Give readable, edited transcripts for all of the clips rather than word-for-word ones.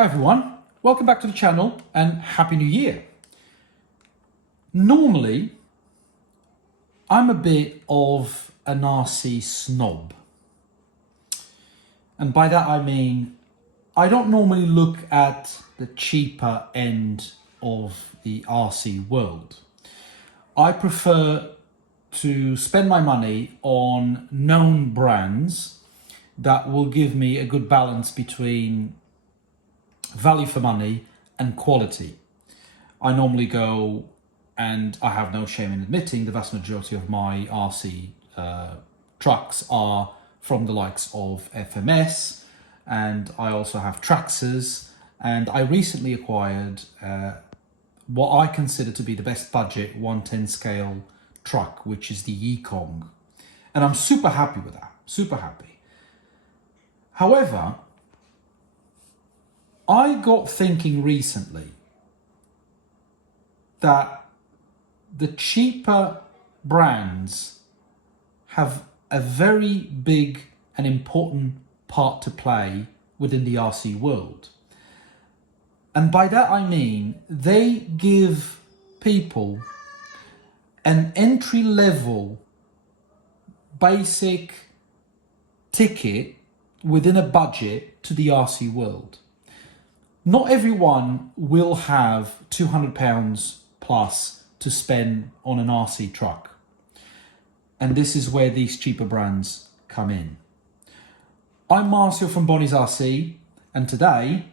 Hi everyone, welcome back to the channel and Happy New Year. Normally, I'm a bit of an RC snob. And by that I mean, I don't normally look at the cheaper end of the RC world. I prefer to spend my money on known brands that will give me a good balance between value for money and quality. I normally go, and I have no shame in admitting, the vast majority of my RC trucks are from the likes of FMS, and I also have Traxxas, and I recently acquired what I consider to be the best budget 110 scale truck, which is the Yikong. And I'm super happy with that, super happy. However, I got thinking recently that the cheaper brands have a very big and important part to play within the RC world. And by that I mean they give people an entry-level basic ticket within a budget to the RC world. Not everyone will have £200 plus to spend on an RC truck. And this is where these cheaper brands come in. I'm Marcio from Bonnie's RC, and today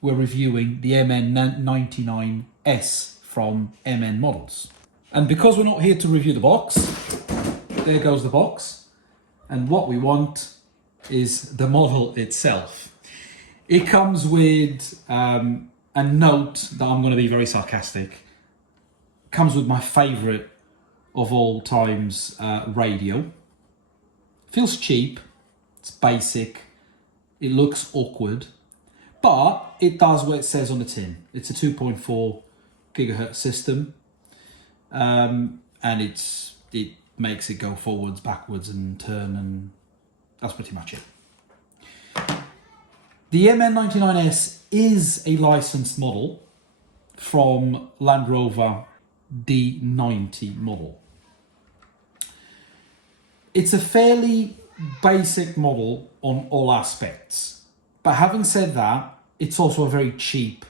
we're reviewing the MN99S from MN Models. And because we're not here to review the box, there goes the box. And what we want is the model itself. It comes with a note that I'm going to be very sarcastic. Comes with my favourite of all times radio. Feels cheap, it's basic, it looks awkward, but it does what it says on the tin. It's a 2.4 gigahertz system, and it makes it go forwards, backwards and turn, and that's pretty much it. The MN99S is a licensed model from Land Rover D90 model. It's a fairly basic model on all aspects, but having said that, it's also a very cheap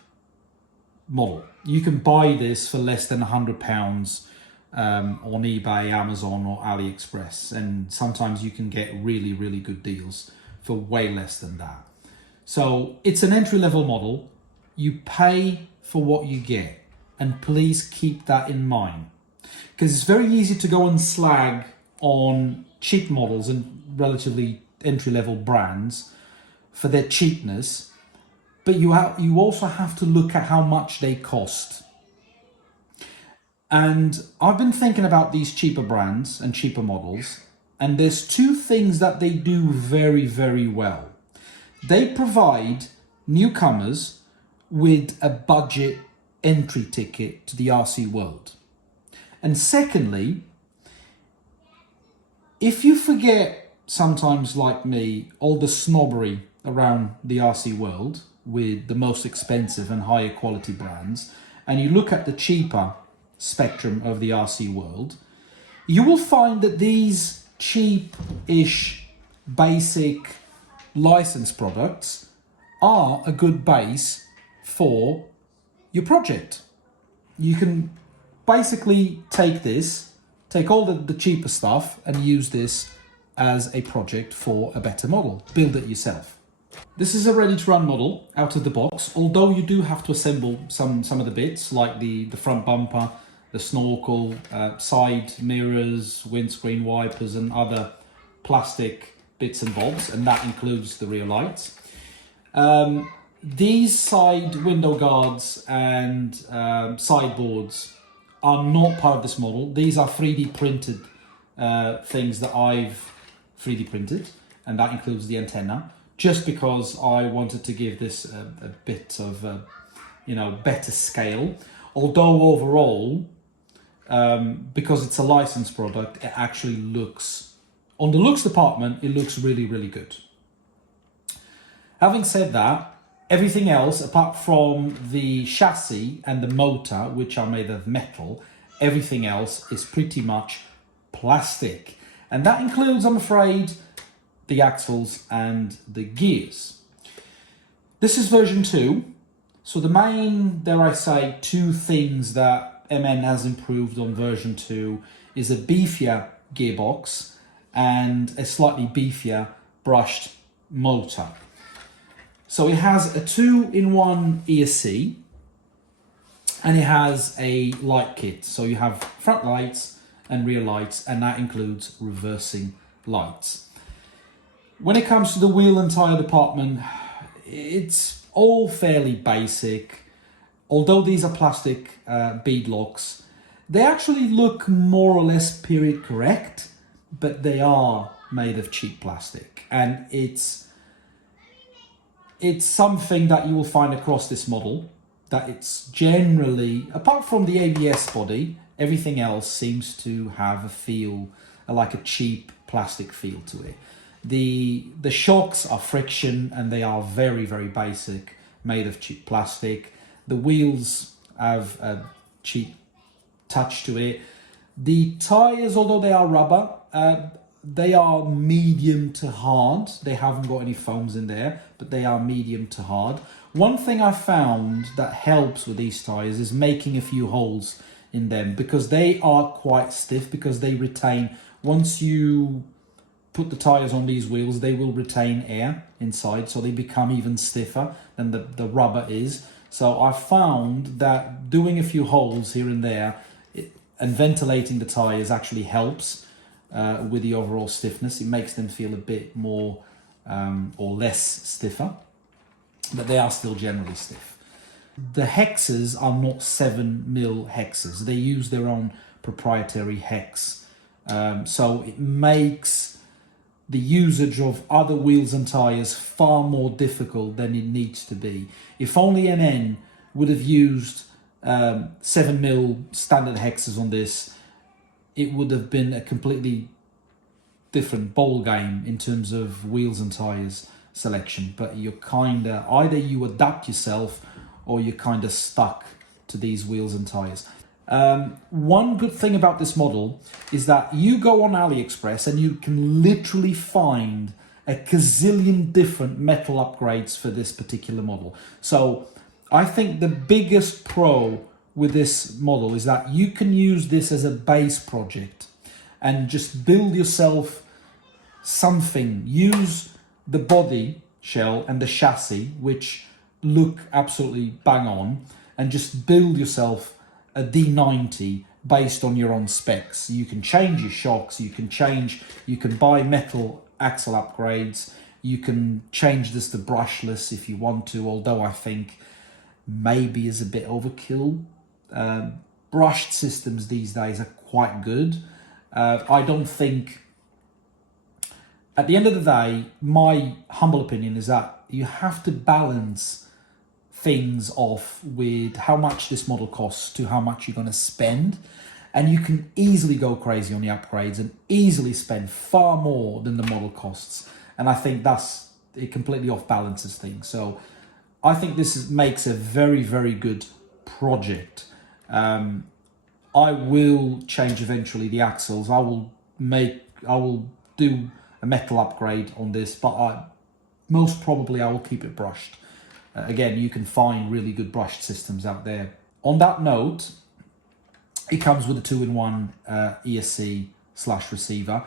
model. You can buy this for less than £100 on eBay, Amazon or AliExpress, and sometimes you can get really, really good deals for way less than that. So it's an entry-level model. You pay for what you get, and please keep that in mind, because it's very easy to go and slag on cheap models and relatively entry-level brands for their cheapness, but you also have to look at how much they cost. And I've been thinking about these cheaper brands and cheaper models, and there's two things that they do very, very well. They provide newcomers with a budget entry ticket to the RC world. And secondly, if you forget, sometimes like me, all the snobbery around the RC world with the most expensive and higher quality brands, and you look at the cheaper spectrum of the RC world, you will find that these cheap-ish basic licensed products are a good base for your project. You can basically take all the cheaper stuff and use this as a project for a better model. Build it yourself. This is a ready-to-run model out of the box, although you do have to assemble some of the bits like the front bumper, the snorkel, side mirrors, windscreen wipers and other plastic bits and bobs, and that includes the rear lights. These side window guards and sideboards are not part of this model. These are 3D printed things that I've 3D printed, and that includes the antenna, just because I wanted to give this a bit of better scale. Although overall, because it's a licensed product, it actually looks, on the looks department, it looks really, really good. Having said that, Everything else, apart from the chassis and the motor, which are made of metal, everything else is pretty much plastic. And that includes, I'm afraid, the axles and the gears. This is version 2. So the main, dare I say, two things that MN has improved on version 2 is a beefier gearbox and a slightly beefier brushed motor. So it has a 2-in-1 ESC and it has a light kit. So you have front lights and rear lights, and that includes reversing lights. When it comes to the wheel and tyre department, it's all fairly basic. Although these are plastic bead locks, they actually look more or less period correct, but they are made of cheap plastic, and it's something that you will find across this model, that it's generally, apart from the ABS body, everything else seems to have a feel, like a cheap plastic feel to it. The shocks are friction and they are very, very basic, made of cheap plastic. The wheels have a cheap touch to it. The tyres, although they are rubber, they are medium to hard. They haven't got any foams in there, but they are medium to hard. One thing I found that helps with these tyres is making a few holes in them, because they are quite stiff, because they retain, once you put the tyres on these wheels, they will retain air inside, so they become even stiffer than the rubber is. So I found that doing a few holes here and there and ventilating the tyres actually helps with the overall stiffness. It makes them feel a bit more or less stiffer, but they are still generally stiff. The hexes are not 7mm hexes. They use their own proprietary hex. So it makes the usage of other wheels and tyres far more difficult than it needs to be. If only MN would have used 7mm standard hexes on this, it would have been a completely different ball game in terms of wheels and tyres selection. But you're kinda, either you adapt yourself or you're kinda stuck to these wheels and tyres. One good thing about this model is that you go on AliExpress and you can literally find a gazillion different metal upgrades for this particular model. So I think the biggest pro with this model is that you can use this as a base project and just build yourself something. Use the body shell and the chassis, which look absolutely bang on, and just build yourself a D90 based on your own specs. You can change your shocks, you can buy metal axle upgrades, you can change this to brushless if you want to, although I think maybe is a bit overkill. Brushed systems these days are quite good. I don't think, at the end of the day, my humble opinion is that you have to balance things off with how much this model costs to how much you're going to spend, and you can easily go crazy on the upgrades and easily spend far more than the model costs, and I think it completely off balances things. So I think this makes a very, very good project. I will change eventually the axles. I will do a metal upgrade on this, but most probably I will keep it brushed. Again, you can find really good brushed systems out there. On that note, it comes with a 2-in-1 ESC/receiver,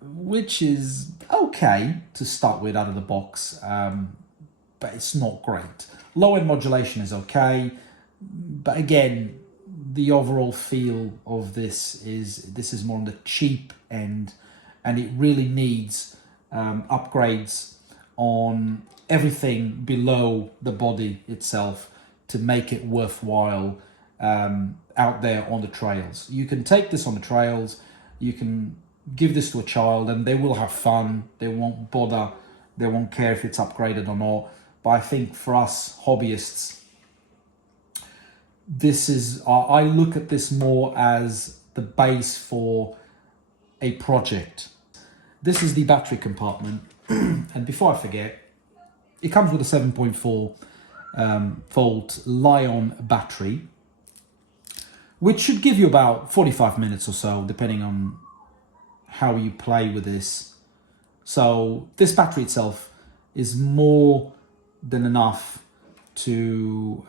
which is okay to start with out of the box, but it's not great. Low-end modulation is okay, but again, the overall feel of this is more on the cheap end, and it really needs upgrades on everything below the body itself to make it worthwhile out there on the trails. You can take this on the trails, you can give this to a child and they will have fun, they won't bother, they won't care if it's upgraded or not. But I think for us hobbyists, this is, I look at this more as the base for a project. This is the battery compartment, and before I forget, it comes with a 7.4 volt Li-ion battery, which should give you about 45 minutes or so, depending on how you play with this. So this battery itself is more than enough to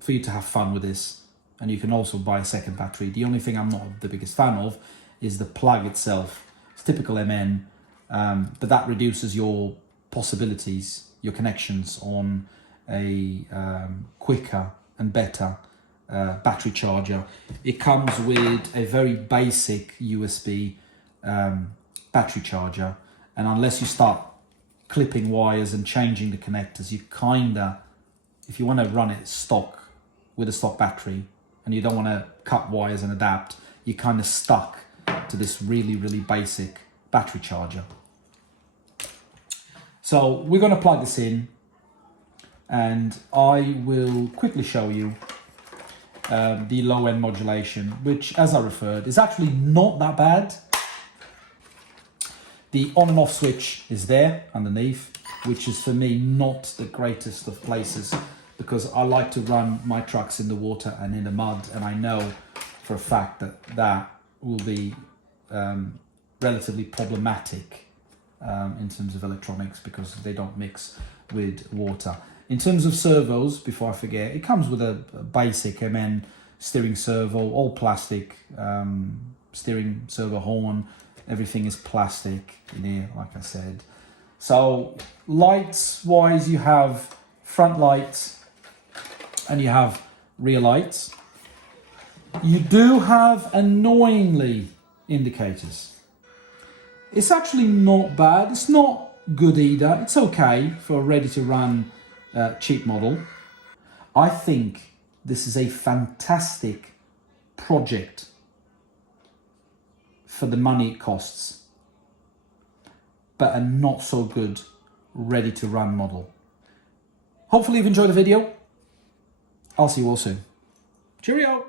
for you to have fun with this, and you can also buy a second battery. The only thing I'm not the biggest fan of is the plug itself. It's typical MN, but that reduces your possibilities, your connections on a quicker and better battery charger. It comes with a very basic USB battery charger, and unless you start clipping wires and changing the connectors, you kinda, if you want to run it stock with a stock battery and you don't want to cut wires and adapt, you're kind of stuck to this really basic battery charger. So we're going to plug this in, and I will quickly show you the low end modulation, which, as I referred, is actually not that bad. The on and off switch is there underneath, which is for me not the greatest of places, because I like to run my trucks in the water and in the mud, and I know for a fact that that will be relatively problematic in terms of electronics, because they don't mix with water. In terms of servos, before I forget, it comes with a basic MN steering servo, all plastic, steering servo horn. Everything is plastic in here, like I said. So lights wise, you have front lights and you have rear lights. You do have annoyingly indicators. It's actually not bad. It's not good either. It's okay for a ready to run cheap model. I think this is a fantastic project for the money it costs, but a not so good ready to run model. Hopefully you've enjoyed the video. I'll see you all soon. Cheerio.